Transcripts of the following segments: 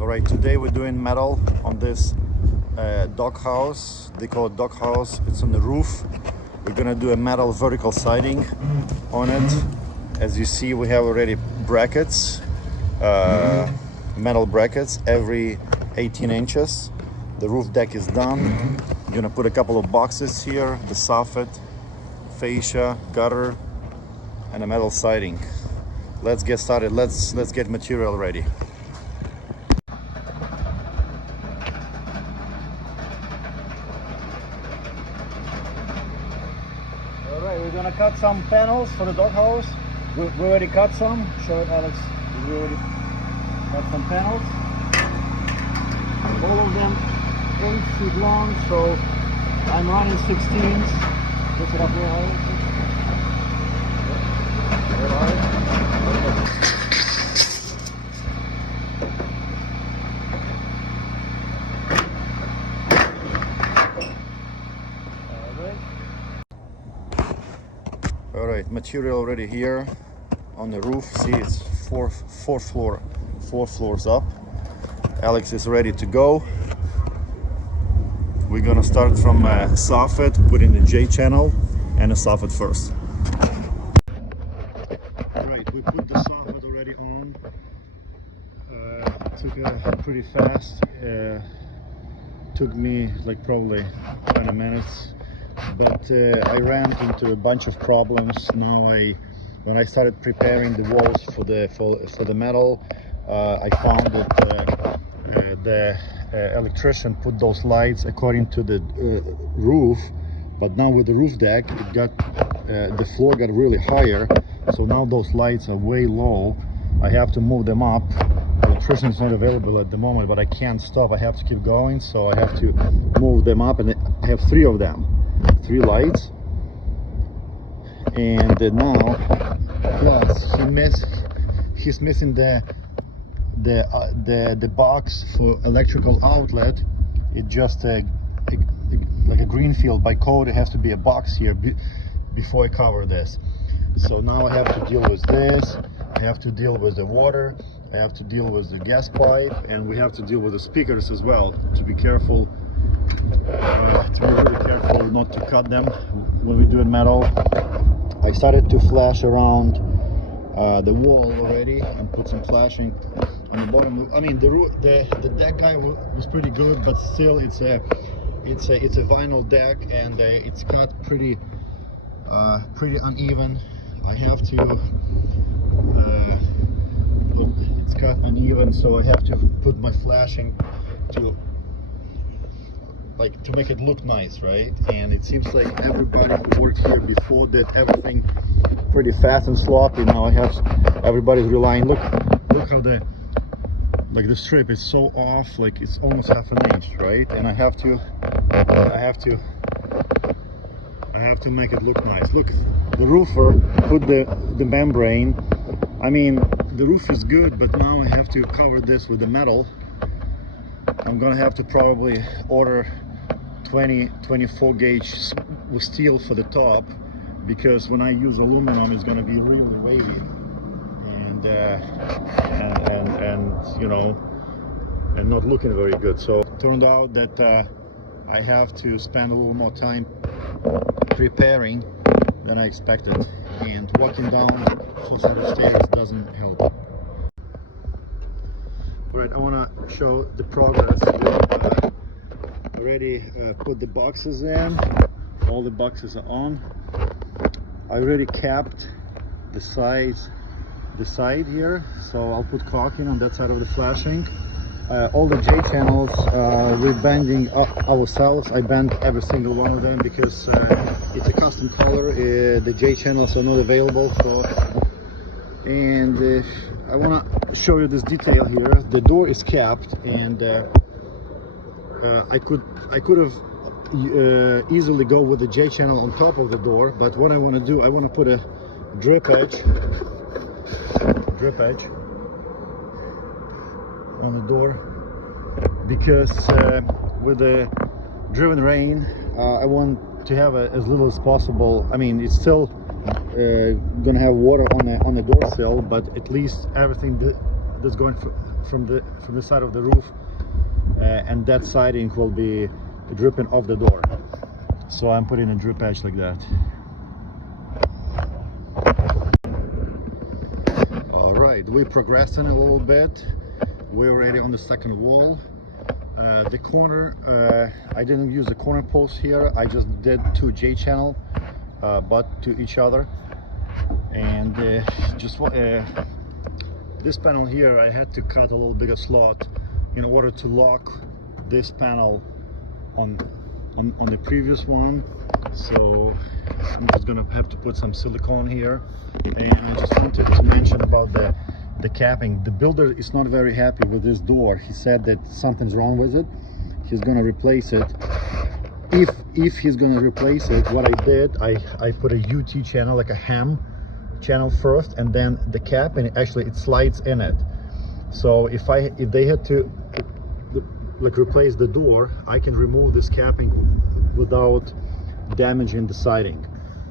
All right, today we're doing metal on this doghouse. They call it doghouse. It's on the roof. We're gonna do a metal vertical siding on it. As you see, we have already brackets, metal brackets every 18 inches. The roof deck is done. I'm gonna put a couple of boxes here, the soffit, fascia, gutter, and a metal siding. Let's get started. Let's get material ready. All right, we're gonna cut some panels for the doghouse. We already cut some. Show it, Alex. We already cut some panels. All of them 8 feet long, so I'm running 16s. Push it up real high. Real high. All right, material already here on the roof. See, it's four floors up. Alex is ready to go. We're gonna start from a soffit, put in the J channel and a soffit first. All right, we put the soffit already on. Took pretty fast. Took me like probably 20 minutes. But I ran into a bunch of problems. Now when I started preparing the walls for the metal, I found that the electrician put those lights according to the roof, but now with the roof deck, it got the floor got really higher, so now those lights are way low. I have to move them up. The electrician is not available at the moment, but I can't stop. I have to keep going, so I have to move them up, and I have 3 of them. 3 lights, and now plus he's missing the box for electrical outlet. It just like a green field. By code it has to be a box here before I cover this. So now I have to deal with this. I have to deal with the water. I have to deal with the gas pipe, and we have to deal with the speakers as well. To be careful. To be really careful not to cut them when we do in metal. I started to flash around the wall already and put some flashing on the bottom. I mean, the deck guy was pretty good, but still it's a vinyl deck, and it's cut pretty uneven. I have to it's cut uneven, so I have to put my flashing to make it look nice, right? And it seems like everybody who worked here before did everything pretty fast and sloppy. Now everybody's relying. Look how the strip is so off, like it's almost half an inch, right? And I have to make it look nice. Look, the roofer put the membrane. I mean, the roof is good, but now I have to cover this with the metal. I'm gonna have to probably order 24 gauge with steel for the top, because when I use aluminum it's going to be really weighty and you know, and not looking very good. So it turned out that I have to spend a little more time preparing than I expected, and walking down 4 set of stairs doesn't help. All right, I want to show the progress. Already put the boxes in. All the boxes are on. I already capped the side here, so I'll put caulking on that side of the flashing. All the J channels we're bending ourselves. I bent every single one of them because it's a custom color. The J channels are not available, so. And I want to show you this detail here. The door is capped, and I could have easily go with the J channel on top of the door, but what I want to do, I want to put a drip edge on the door, because with the driven rain, I want to have as little as possible. I mean, it's still gonna have water on the door sill, but at least everything that's going from the side of the roof, and that siding will be dripping off the door. So I'm putting a drip edge like that. All right, we're progressing a little bit. We're already on the second wall. The corner, I didn't use the corner post here. I just did 2 J-channel butt to each other, and this panel here, I had to cut a little bigger slot in order to lock this panel on the previous one. So I'm just gonna have to put some silicone here. And I just wanted to mention about the capping. The builder is not very happy with this door. He said that something's wrong with it. He's gonna replace it. If he's gonna replace it, what I did, I put a UT channel, like a ham channel first, and then the cap, and actually it slides in it. So if they had to like replace the door, I can remove this capping without damaging the siding.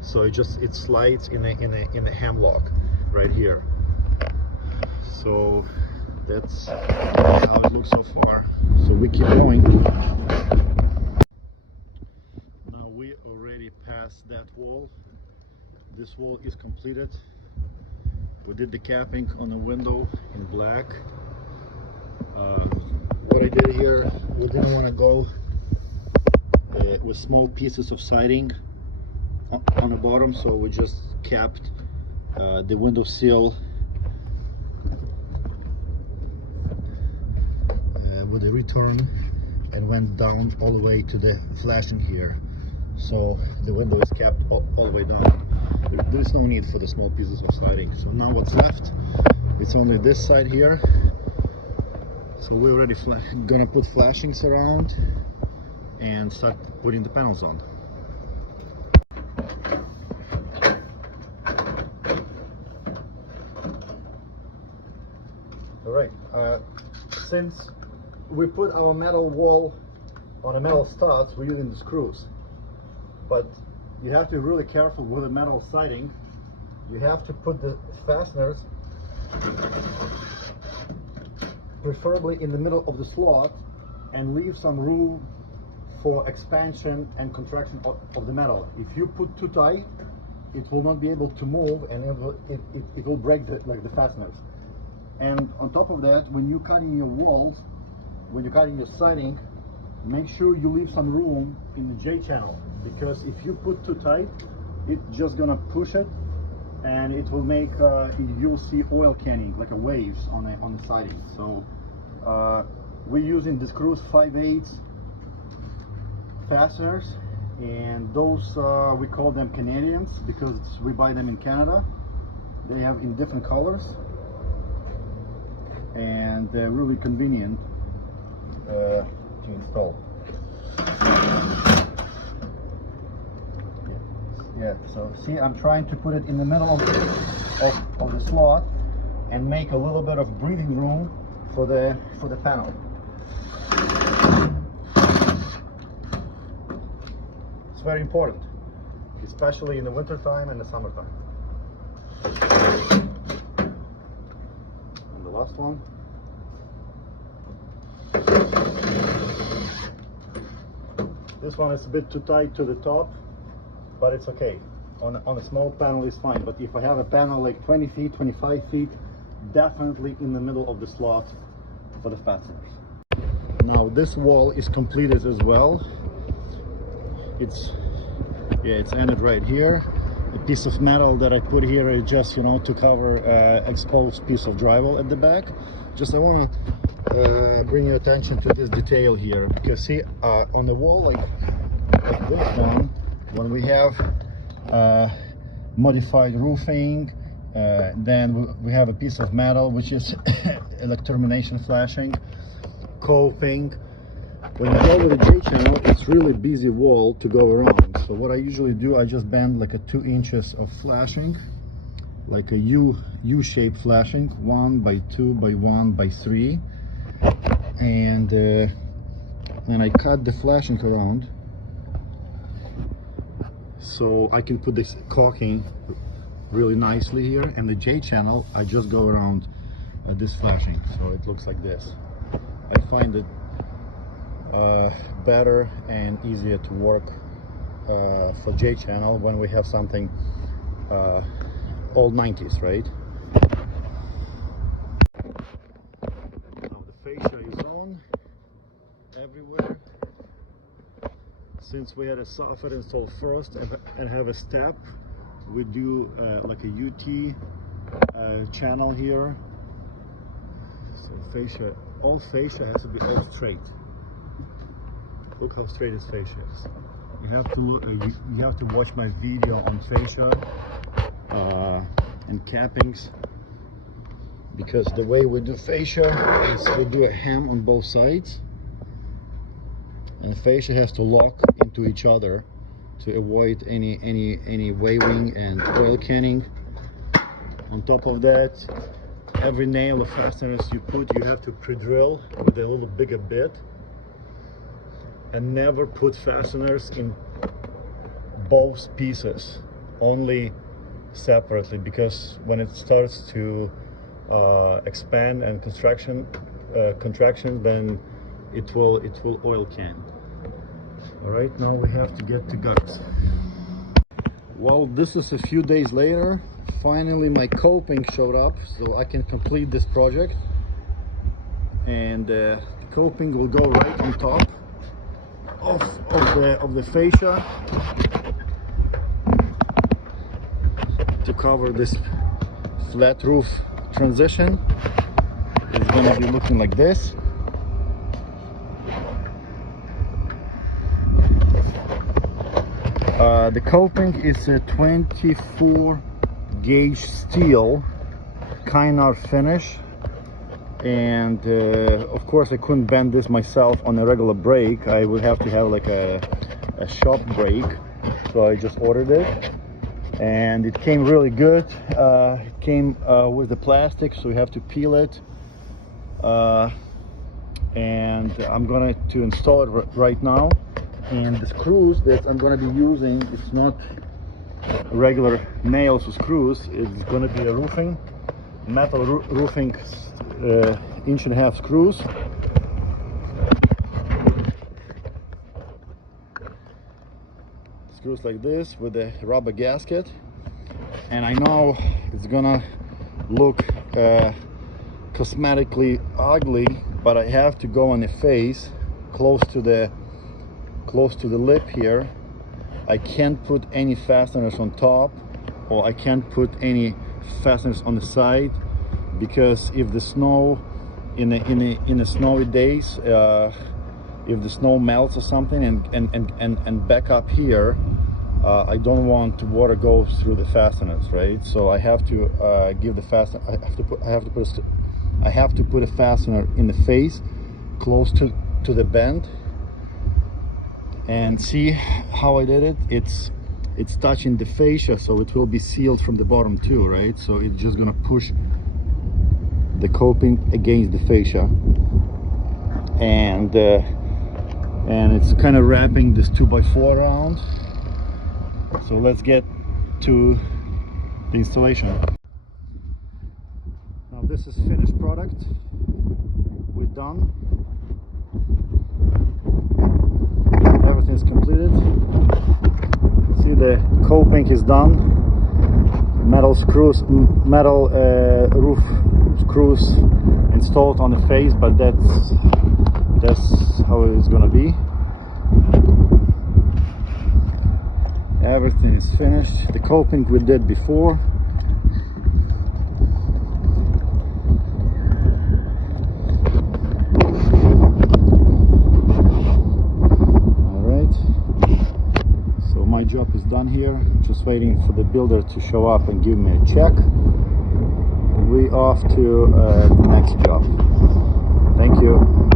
So it slides in a ham lock right here. So that's how it looks so far. So we keep going. Now we already passed that wall. This wall is completed. We did the capping on the window in black. What I did here, we didn't want to go with small pieces of siding on the bottom, so we just capped the window sill with a return and went down all the way to the flashing here. So the window is capped all the way down. There's no need for the small pieces of siding. So now what's left, it's only this side here. So we're already gonna put flashings around and start putting the panels on. All right, since we put our metal wall on a metal studs, we're using the screws. But you have to be really careful with the metal siding. You have to put the fasteners preferably in the middle of the slot and leave some room for expansion and contraction of the metal. If you put too tight, it will not be able to move, and it will break the fasteners. And on top of that, when you're cutting your walls, when you're cutting your siding, make sure you leave some room in the J channel, because if you put too tight, it's just gonna push it, and it will make you'll see oil canning, like a waves on the siding. So we're using the screws 5/8 fasteners, and those we call them Canadians because we buy them in Canada. They have in different colors, and they're really convenient to install. Yeah, so see, I'm trying to put it in the middle of the slot and make a little bit of breathing room for the panel. It's very important, especially in the winter time and the summertime. And the last one. This one is a bit too tight to the top, but it's okay. On a small panel is fine, but if I have a panel like 20 feet, 25 feet, definitely in the middle of the slot for the fasteners. Now this wall is completed as well. It's ended right here. A piece of metal that I put here is just, you know, to cover exposed piece of drywall at the back. Just I want to bring your attention to this detail here, because see, on the wall like this one, when we have modified roofing, then we have a piece of metal which is like termination flashing, coping. When you go with a J channel, it's really busy wall to go around. So what I usually do, I just bend like a 2 inches of flashing, like a U-shaped flashing, 1 by 2 by 1 by 3, and then I cut the flashing around, so I can put this caulking really nicely here. And the J channel, I just go around this flashing, so it looks like this. I find it better and easier to work for J channel when we have something old 90s, right? Now the fascia is on everywhere. Since we had a soffit installed first and have a step, we do like a UT channel here. So fascia, all fascia has to be all straight. Look how straight his fascia is. You have to look. You have to watch my video on fascia and cappings, because the way we do fascia is we do a hem on both sides, and fascia has to lock into each other to avoid any waving and oil canning. On top of that, every nail of fasteners you put, you have to pre-drill with a little bigger bit, and never put fasteners in both pieces, only separately, because when it starts to expand and contraction, then it will oil can. All right, now we have to get to guts. Well, this is a few days later. Finally my coping showed up, so I can complete this project, and the coping will go right on top of the fascia to cover this flat roof transition. It's gonna be looking like this. The coping is a 24 gauge steel Kynar finish, and of course I couldn't bend this myself on a regular brake. I would have to have like a shop brake, so I just ordered it, and it came really good. It came with the plastic, so you have to peel it, and I'm going to install it right now. And the screws that I'm going to be using, it's not regular nails or screws. It's going to be a roofing, metal roofing 1.5 inch screws. Screws like this with a rubber gasket. And I know it's gonna look cosmetically ugly, but I have to go on the face close to the lip here. I can't put any fasteners on top, or I can't put any fasteners on the side, because if the snow in the snowy days, if the snow melts or something and back up here, I don't want water go through the fasteners, right? So I have to give the fastener. I have to put a fastener in the face, close to the bend. And see how I did it? It's touching the fascia, so it will be sealed from the bottom too, right? So it's just gonna push the coping against the fascia, and it's kind of wrapping this 2x4 around. So let's get to the installation. Now this is finished product. We're done. Everything's completed. See, the coping is done. Metal screws, metal roof screws installed on the face, but that's how it's gonna be. Everything is finished. The coping we did before. My job is done here, just waiting for the builder to show up and give me a check. We off to the next job. Thank you.